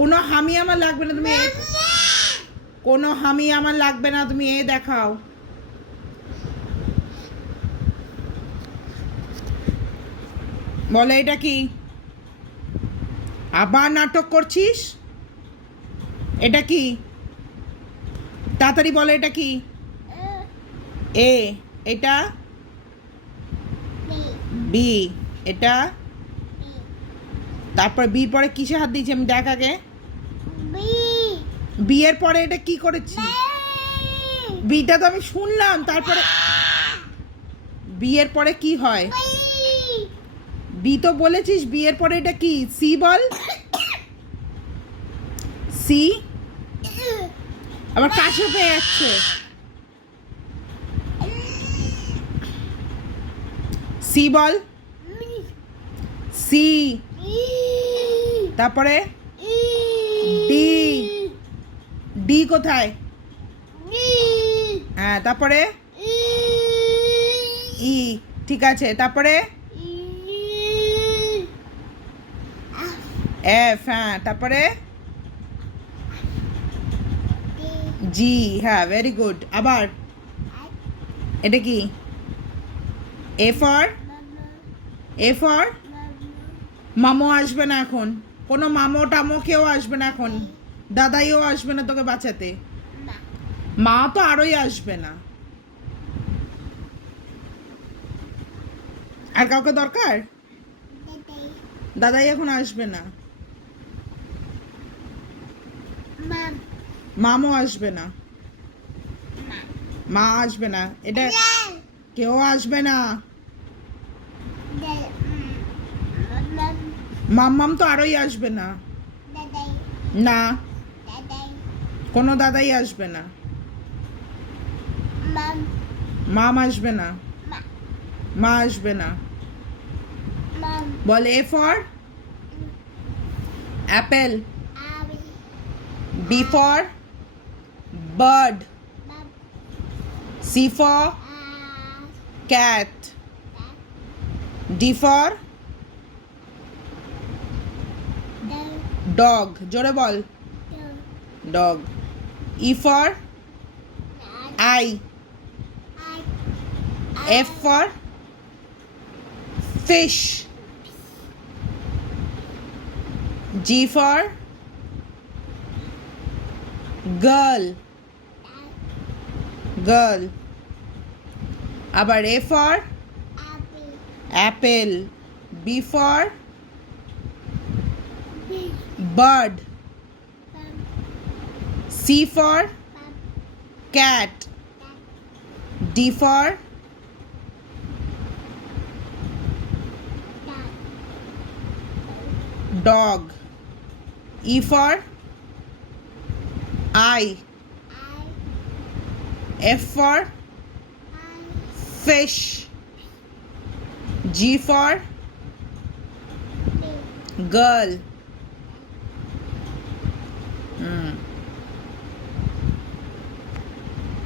কোনো হামি আমার লাগবে না, তুমি কোনো হামি আমার লাগবে না, তুমি এ দেখাও। বলে এটা কি? আবার নাটক করছিস? এটা কি? তাড়াতাড়ি বলে এটা কি? এ। এটা বি। এটা তারপর বি পরে কিসে হাত দিয়েছি আমি দেখ আগে। বি এর পরে এটা কি করেছি? বিটা তো আমি শুনলাম, তারপরে বি এর পরে কি হয়? বি তো বলেছিস, বি এর পরে এটা কি? সি বল। সি আবার কাছে পেয়ে যাচ্ছে। সি বল। সি তারপরে ডি। ডি কোথায়? হ্যাঁ তারপরে ই। ঠিক আছে, তারপরে এফ। হ্যাঁ তারপরে জি। হ্যাঁ ভেরি গুড। আবার এটা কি? A for. এ ফর মামো আসবে না এখন, কোনো মামো টামো কেউ আসবে না এখন, দাদাইও আসবে না তোকে বাঁচাতে, মা তো আরোই আসবে না। আর কাউকে দরকার? দাদাই এখন আসবে না, মামও আসবে না, মা আসবে না, এটা কেউ আসবে না। মাম্মাম তো আরোই আসবে না। না কোনো দাদাই আসবে না, মাম আসবে না, মা আসবে না। বল A for apple. B for bird. C for cat. D for dog. জোরে বল dog. E for eye. F for fish. G for girl. Girl. আবার A for apple. B for bird. C for cat. D for dog. E for eye. F for fish. G for girl.